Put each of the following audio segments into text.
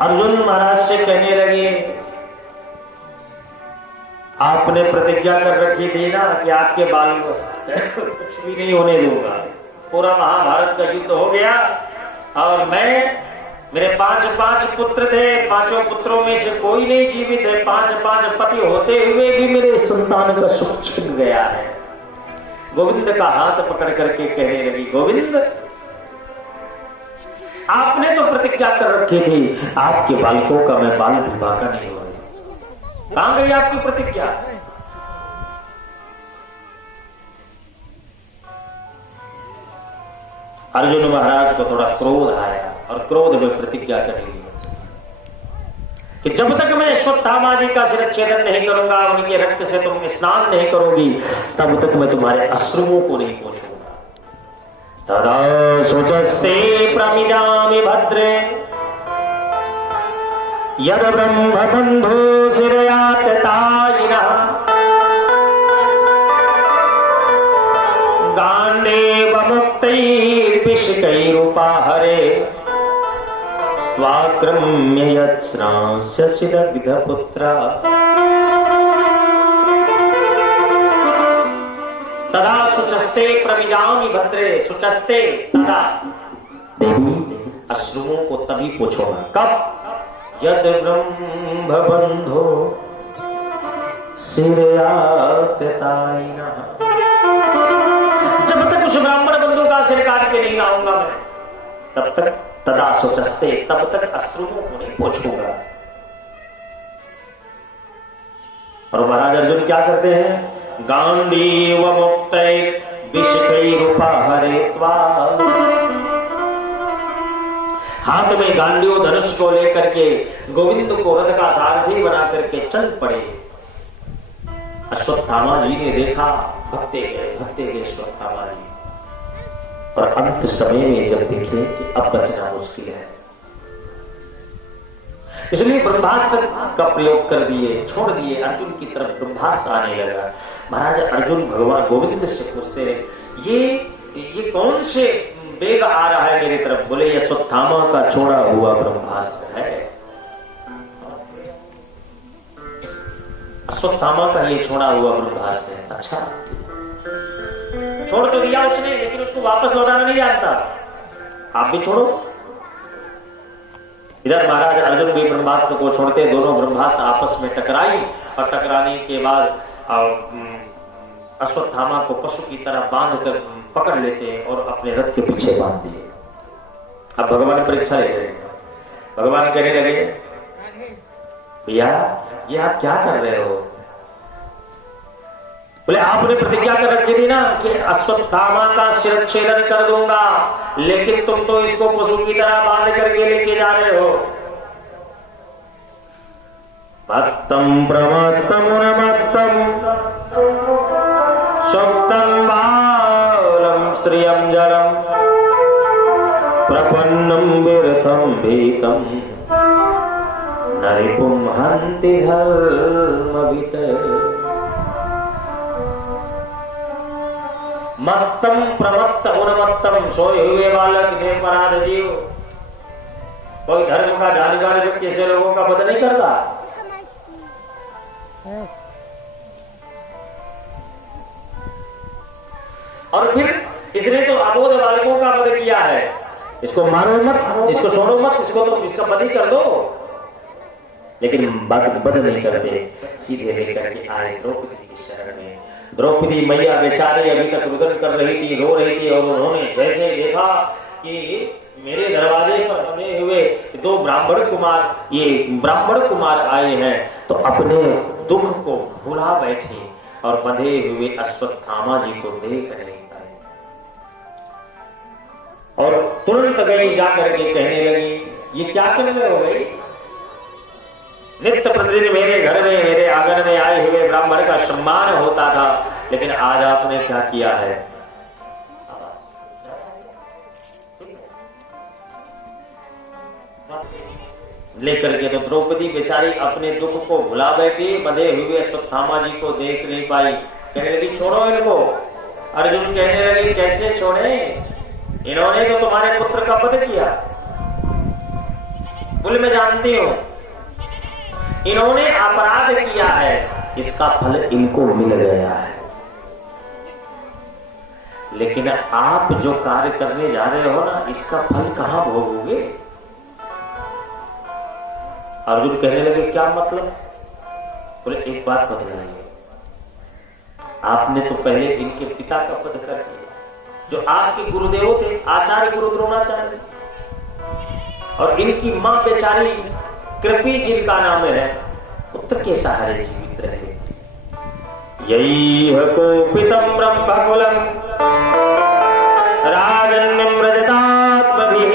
अर्जुन महाराज से कहने लगे, आपने प्रतिज्ञा कर रखी थी ना कि आपके बाल कुछ भी नहीं होने दूंगा। पूरा महाभारत का युद्ध हो गया और मेरे 5 पुत्र थे, 5 पुत्रों में से कोई नहीं जीवित है। 5 पति होते हुए भी मेरे संतान का सुख छिन गया है। गोविंद का हाथ पकड़ करके कहने लगी, गोविंद आपने तो प्रतिज्ञा कर रखी थी आपके बालकों का मैं बाल विवाह का नहीं होने। कहां गई आपकी प्रतिज्ञा? अर्जुन महाराज को थोड़ा क्रोध आया और क्रोध में प्रतिज्ञा कर ली कि जब तक मैं अश्वत्थामा जी का शिरच्छेदन नहीं करूंगा, उनके रक्त से तुम स्नान नहीं करोगी, तब तक मैं तुम्हारे अश्रुओं को नहीं पोंछूंगा। तदा शुचस्ते प्रमिजामि भद्रे यद ब्रह्मबन्धो शिरयाततायिनः गाण्डेव मुक्तैर्पिशकैरुपाहरे त्वाक्रम्य यत्स्रांस्यसि दग्धपुत्रा। तदा शुचस्ते प्रमिजामि भद्रे। शुचस्ते तदा, देवी अश्रुओं को तभी पोछोगा। कब? यद ब्रह्मबन्धो शिरयाततायिनः, जब तक उस ब्राह्मण बंधु का सिर काट के नहीं लाऊंगा मैं, तब तक तदा शुचस्ते, तब तक अश्रुओं को नहीं पोछूंगा। और महाराज अर्जुन क्या करते हैं? गांडीव मुक्तैर्विशकैरुपहरेत्वा, हाथ में गांडीव धनुष को लेकर के गोविंद को रथ का सारथी बना करके चल पड़े। अश्वत्थामा जी ने देखा, भगते गए अश्वत्थामा जी, और अंत समय में जब देखे कि अब बचना मुश्किल है, इसलिए ब्रह्मास्त्र का प्रयोग कर दिए, छोड़ दिए। अर्जुन की तरफ ब्रह्मास्त्र आने लगा। महाराज अर्जुन भगवान गोविंद से पूछते हैं, ये कौन से वेग आ रहा है मेरी तरफ? बोले ये अश्वत्थामा का छोड़ा हुआ ब्रह्मास्त्र है। अश्वत्थामा का ये छोड़ा हुआ ब्रह्मास्त्र है। अच्छा, छोड़ तो दिया उसने, लेकिन उसको वापस लौटाना नहीं जानता। आप भी छोड़ो। इधर महाराज अर्जुन भी ब्रह्मास्त्र को छोड़ते, दोनों ब्रह्मास्त्र आपस में टकराई और टकराने के बाद अश्वत्थामा को पशु की तरह बांध कर पकड़ लेते हैं और अपने रथ के पीछे बांध दिए। अब भगवान परीक्षा ले रहे हैं। भगवान कहने लगे, भैया ये आप क्या कर रहे हो? बोले आपने प्रतिज्ञा कर रखी थी ना कि अश्वत्थामा का शिरच्छेदन कर दूंगा, लेकिन तुम तो इसको पशु की तरह बांध करके लेके जा रहे हो। भक्तम प्रमत्तम उन्मत्तम सुप्तम बालम स्त्रियम जलम प्रपन्नम विरथम भीतम नरिपुम हन्ति धर्मभितः। मत्तम प्रमत्त उन्मत्तम, सोए हुए बालक निरपराध जीव। कोई धर्म का जानकार व्यक्ति ऐसे लोगों का वध नहीं करता। और फिर इसने तो अबोध बालकों का वध किया है। इसको मारो मत, इसको छोड़ो मत, इसको तो इसका वध ही कर दो। लेकिन वध नहीं करते, सीधे लेकर के आए द्रौपदी की शरण में। द्रौपदी मैया बेचारी अभी तक रुदन कर रही थी, रो रही थी, और उन्होंने जैसे देखा कि मेरे दरवाजे पर बंधे हुए 2 ब्राह्मण कुमार आए हैं, तो अपने दुख को भुला बैठी और बंधे हुए अश्वत्थामा जी को देख रही और तुरंत गई जाकर के कहने लगी, ये क्या कर रहे हो भाई? नित्य प्रतिदिन मेरे घर में, मेरे आंगन में आए हुए ब्राह्मण का सम्मान होता था, लेकिन आज आपने क्या किया है? लेकर के तो द्रौपदी बेचारी अपने दुख को भुला बैठी, बंधे हुए अश्वत्थामा जी को देख नहीं पाई। कहने लगी, छोड़ो इनको। अर्जुन कहने लगे, कैसे छोड़े? इन्होंने तो तुम्हारे पुत्र का वध किया। बोले मैं जानती हूं इन्होंने अपराध किया है, इसका फल इनको मिल गया है, लेकिन आप जो कार्य करने जा रहे हो ना, इसका फल कहां भोगोगे? अर्जुन कहने लगे क्या मतलब? बोले एक बात बतलाइए, आपने तो पहले इनके पिता का पद कर दिया, जो आपके गुरुदेव थे आचार्य गुरु द्रोणाचार्य, और इनकी मां बेचारी कृपी जिनका नाम है, पुत्र के सहारे जीवित रहे। यही कोपितम ब्रह्मकुलम राजन्यम व्रजतात्मभिः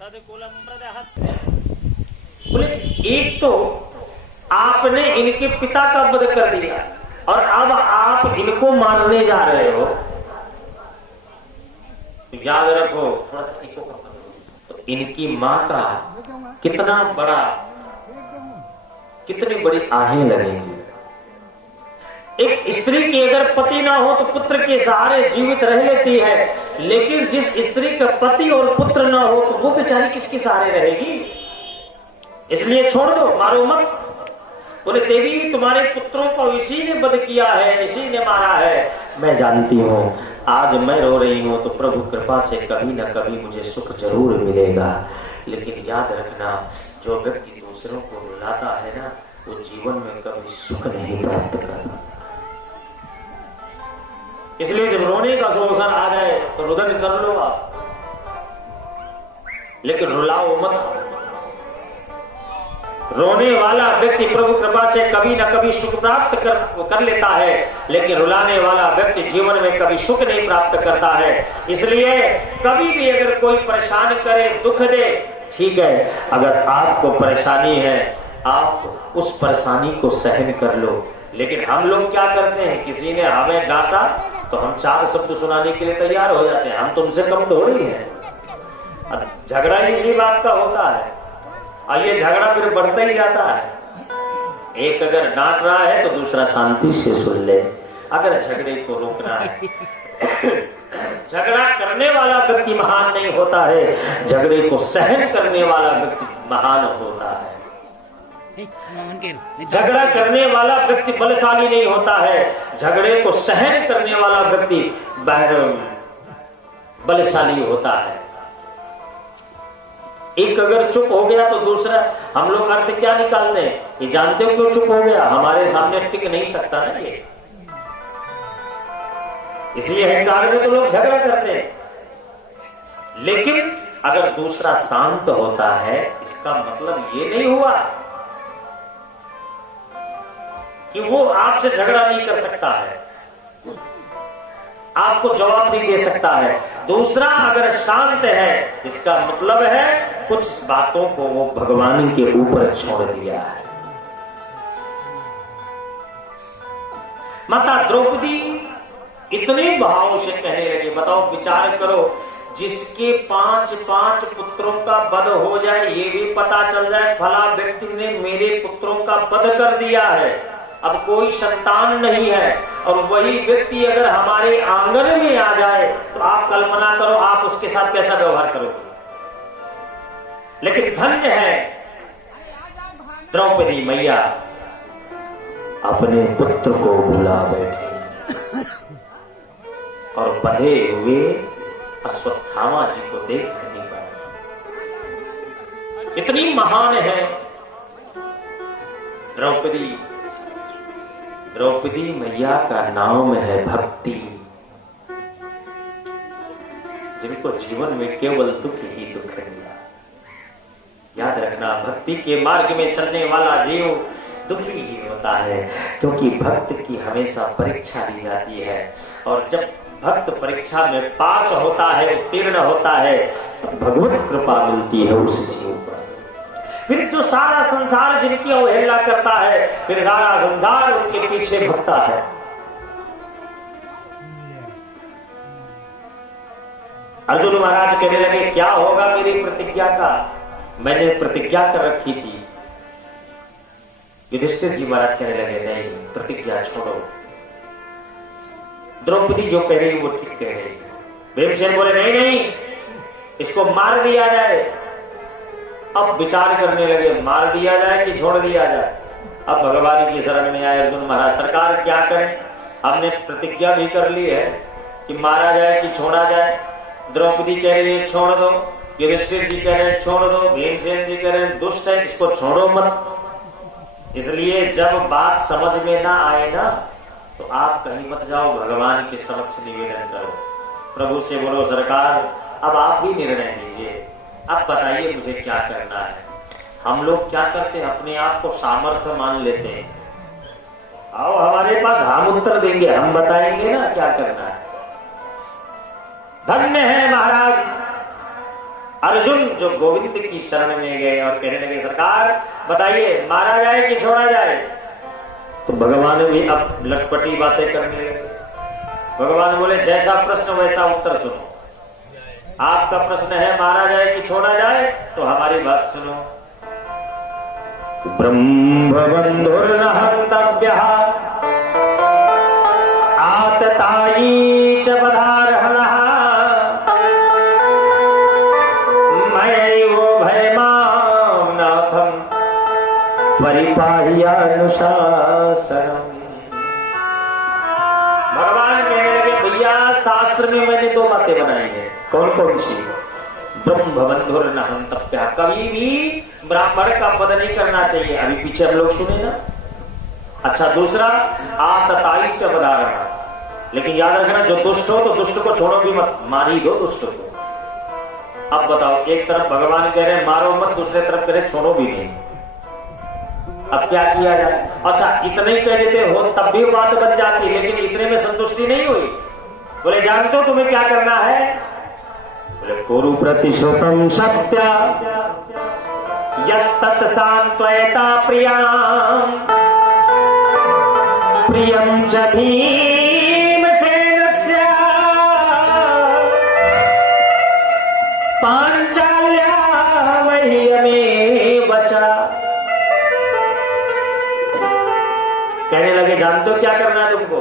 तदकुलम प्रदहत्। बोले एक तो आपने इनके पिता का वध कर दिया और अब आप इनको मारने जा रहे हो। याद रखो, थोड़ा सा इको तो इनकी मां का कितनी बड़ी आहें लगेंगी। एक स्त्री की अगर पति ना हो तो पुत्र के सहारे जीवित रह लेती है, लेकिन जिस स्त्री का पति और पुत्र ना हो तो वो बेचारी किसके सहारे रहेगी? इसलिए छोड़ दो, मारो मत। बोले देवी तुम्हारे पुत्रों को इसी ने वध किया है, इसी ने मारा है। मैं जानती हूँ आज मैं रो रही हूँ तो प्रभु कृपा से कभी न कभी मुझे सुख जरूर मिलेगा, लेकिन याद रखना जो व्यक्ति दूसरों को रुलाता है ना, वो जीवन में कभी सुख नहीं प्राप्त करता। इसलिए जब रोने का अवसर आ जाए तो रुदन कर लो आप, लेकिन रुलाओ मत। रोने वाला व्यक्ति प्रभु कृपा से कभी न कभी सुख प्राप्त कर लेता है, लेकिन रुलाने वाला व्यक्ति जीवन में कभी सुख नहीं प्राप्त करता है। इसलिए कभी भी अगर कोई परेशान करे, दुख दे, ठीक है, अगर आपको परेशानी है आप उस परेशानी को सहन कर लो। लेकिन हम लोग क्या करते हैं, किसी ने हमें डांटा तो हम 4 शब्द सुनाने के लिए तैयार हो जाते हैं, हम तुमसे कम थोड़ी हैं। झगड़ा इसी बात का होता है और ये झगड़ा फिर बढ़ता ही जाता है। एक अगर डांट रहा है तो दूसरा शांति से सुन ले। अगर झगड़े को रोकना है, झगड़ा करने वाला व्यक्ति महान नहीं होता है, झगड़े को सहन करने वाला व्यक्ति महान होता है। झगड़ा करने वाला व्यक्ति बलशाली नहीं होता है, झगड़े को सहन करने वाला व्यक्ति बलशाली होता है। एक अगर चुप हो गया तो दूसरा, हम लोग अर्थ क्या निकालते हैं, ये जानते हो क्यों चुप हो गया, हमारे सामने टिक नहीं सकता ना ये, इसलिए अहंकार में तो लोग झगड़ा करते हैं। लेकिन अगर दूसरा शांत होता है, इसका मतलब ये नहीं हुआ कि वो आपसे झगड़ा नहीं कर सकता है, आपको जवाब नहीं दे सकता है। दूसरा अगर शांत है, इसका मतलब है कुछ बातों को वो भगवान के ऊपर छोड़ दिया है। माता द्रौपदी इतने भाव से कहने लगे, बताओ विचार करो, जिसके 5 पुत्रों का वध हो जाए, ये भी पता चल जाए फला व्यक्ति ने मेरे पुत्रों का वध कर दिया है, अब कोई संतान नहीं है, और वही व्यक्ति अगर हमारे आंगन में आ जाए तो आप कल्पना करो आप उसके साथ कैसा व्यवहार करोगे। लेकिन धन्य है द्रौपदी मैया अपने पुत्र को बुला बैठी और बंधे हुए अश्वत्थामा जी को देख नहीं पाए। इतनी महान है द्रौपदी। द्रौपदी मैया का नाम है भक्ति। जिनको जीवन में केवल दुख ही दुख मिला, याद रखना भक्ति के मार्ग में चलने वाला जीव दुखी ही होता है, क्योंकि भक्त की हमेशा परीक्षा ली जाती है, और जब भक्त परीक्षा में पास होता है, उत्तीर्ण होता है, तो भगवत कृपा मिलती है उस जीव पर। फिर जो सारा संसार जिनकी अवहेलना करता है, फिर सारा संसार उनके पीछे भगता है। अर्जुन महाराज कहने लगे क्या होगा मेरी प्रतिज्ञा का, मैंने प्रतिज्ञा कर रखी थी। युधिष्ठिर जी महाराज कहने लगे नहीं, प्रतिज्ञा छोड़ो, द्रौपदी जो कह रही वो ठीक कह रही। भीमसेन बोले नहीं नहीं, इसको मार दिया जाए। अब विचार करने लगे, मार दिया जाए कि छोड़ दिया जाए। अब भगवान की शरण में आए अर्जुन महाराज, सरकार क्या करें, हमने प्रतिज्ञा भी कर ली है कि मारा जाए कि छोड़ा जाए। द्रौपदी कह रही है छोड़ दो, युधिष्ठिर जी कह रहे हैं छोड़ दो, भीमसेन जी कह रहे हैं दुष्ट है इसको छोड़ो मत। इसलिए जब बात समझ में ना आए ना तो आप कहीं मत जाओ, भगवान के समक्ष निवेदन करो, प्रभु से बोलो सरकार अब आप भी निर्णय लीजिए, आप बताइए मुझे क्या करना है। हम लोग क्या करते हैं, अपने आप को सामर्थ्य मान लेते हैं, आओ हमारे पास हम उत्तर देंगे, हम बताएंगे ना क्या करना है। धन्य है महाराज अर्जुन जो गोविंद की शरण में गए और कहने लगे सरकार बताइए मारा जाए कि छोड़ा जाए। तो भगवान भी अब लटपटी बातें करने लगे। भगवान बोले जैसा प्रश्न वैसा उत्तर सुनो। आपका प्रश्न है मारा जाए कि छोड़ा जाए, तो हमारी बात सुनो। ब्रह्मबंधुर्न हन्तव्यः आततायी च बधार्हणः मयैवो भयमां नाथं परिपाह्यानुशासनम्। भगवान कहने लगे भैया शास्त्र में मैंने दो बातें बनाई है। कौन कौन सी? ब्रह्मबंधुर्न हन्तव्यः, कभी भी ब्राह्मण का वध नहीं करना चाहिए, अभी पीछे हम लोग सुने ना। अच्छा दूसरा आतताई च बधार्हणः, लेकिन याद रखना जो दुष्ट हो तो दुष्ट को छोड़ो भी मत, मार ही दो दुष्ट को। अब बताओ, एक तरफ भगवान कह रहे हैं मारो मत, दूसरे तरफ कह रहे छोड़ो भी नहीं, अब क्या किया जाए? अच्छा इतने ही कह देते हो तब भी बात बन जाती, लेकिन इतने में संतुष्टि नहीं हुई। बोले जानते हो तुम्हें क्या करना है? बोले कुरु प्रतिश्रुतं सत्य यत्तत् सान्त्वयता प्रियाम् प्रियं च भीमसेनस्य पांचाल्या मह्यमेव च। कहने लगे जानते हो क्या करना है तुमको?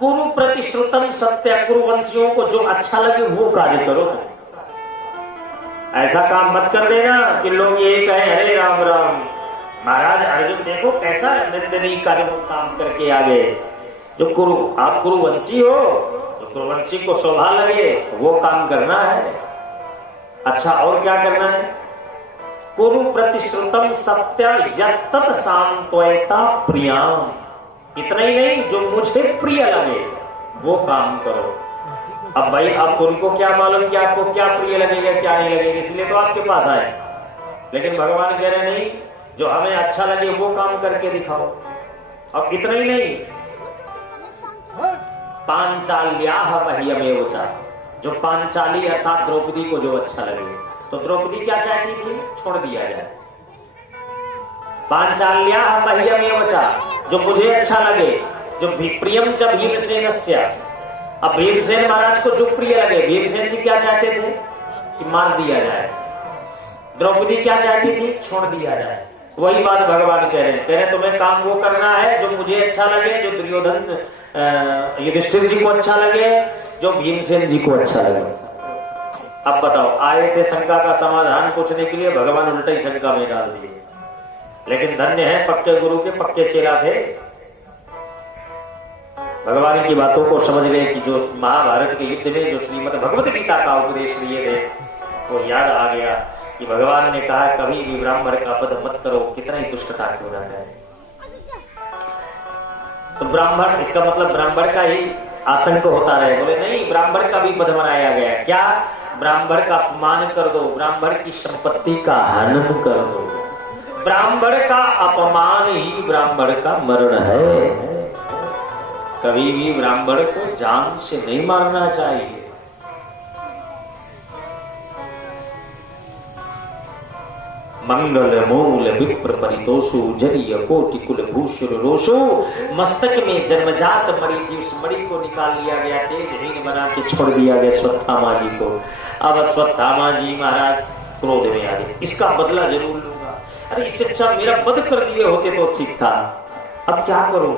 कुरु प्रतिश्रुतम सत्य, कुरुवंशियों को जो अच्छा लगे वो कार्य करो। ऐसा काम मत कर देना कि लोग ये कहें हरे राम राम। महाराज अर्जुन देखो कैसा निंदनीय कार्य काम करके आ गए। जो कुरु, आप कुरुवंशी हो, जो कुरुवंशी को शोभा लगे वो काम करना है। अच्छा और क्या करना है? कुरु प्रतिश्रुतम सत्य यत्तत् सान्त्वयता प्रियाम, इतना ही नहीं जो मुझे प्रिय लगे वो काम करो। अब भाई आपको उनको क्या मालूम कि आपको क्या प्रिय लगेगा क्या नहीं लगेगा, इसलिए तो आपके पास आए। लेकिन भगवान कह रहे नहीं, जो हमें अच्छा लगे वो काम करके दिखाओ। अब इतना ही नहीं, पांचाल्याः मह्यमेव च, जो पांचाली अर्थात द्रौपदी को जो अच्छा लगे। तो द्रौपदी क्या चाहती थी? छोड़ दिया जाए। पांचाल्याः मह्यमेव च, जो मुझे अच्छा लगे, जो प्रियम च भीमसेनस्य। अब भीमसेन महाराज को जो प्रिय लगे, भीमसेन जी क्या चाहते थे? कि मार दिया जाए। द्रौपदी क्या चाहती थी? छोड़ दिया जाए। वही बात भगवान कह रहे हैं, तुम्हें काम वो करना है जो मुझे अच्छा लगे, जो दुर्योधन युधिष्ठिर जी को अच्छा लगे, जो भीमसेन जी को अच्छा लगे। अब बताओ, आए थे शंका का समाधान पूछने के लिए, भगवान उल्टा ही शंका में डाल दिए। लेकिन धन्य है पक्के गुरु के पक्के चेला थे, भगवान की बातों को समझ गए कि जो महाभारत के युद्ध में जो श्रीमद् भगवत गीता का उपदेश दिए थे वो याद आ गया कि भगवान ने कहा कभी भी ब्राह्मण का वध मत करो, कितना ही दुष्टता क्यों ना है। तो ब्राह्मण, इसका मतलब ब्राह्मण का ही आतंक होता रहे। बोले नहीं, ब्राह्मण का भी वध मनाया गया। क्या? ब्राह्मण का अपमान कर दो, ब्राह्मण की संपत्ति का हनन कर दो। ब्राह्मण का अपमान ही ब्राह्मण का मरण है। कभी भी ब्राह्मण को जान से नहीं मारना चाहिए। मंगल मूल विप्र परितोषु जरिय कोटि कुल भूषुर रोषो, मस्तक में जन्मजात मणि थी, उस मणि को निकाल लिया गया, तेजहीन बना के छोड़ दिया गया अश्वत्थामा जी को। अब अश्वत्थामा जी महाराज क्रोध में आ गए, इसका बदला जरूर लूंगा। अरे इससे अच्छा मेरा वध कर दिए होते तो ठीक था, अब क्या करूं?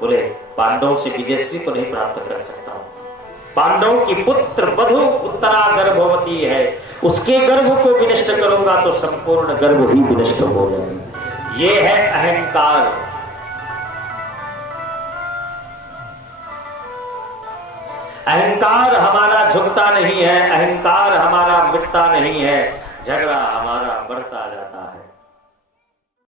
बोले पांडवों से विजयश्री को नहीं प्राप्त कर सकता हूं, पांडवों की पुत्र वधु उत्तरा गर्भवती है, उसके गर्भ को विनष्ट करूंगा तो संपूर्ण गर्भ ही विनष्ट हो जाएगा। ये है अहंकार। अहंकार हमारा झुकता नहीं है, अहंकार हमारा मिटता नहीं है, झगड़ा हमारा बढ़ता जाता है।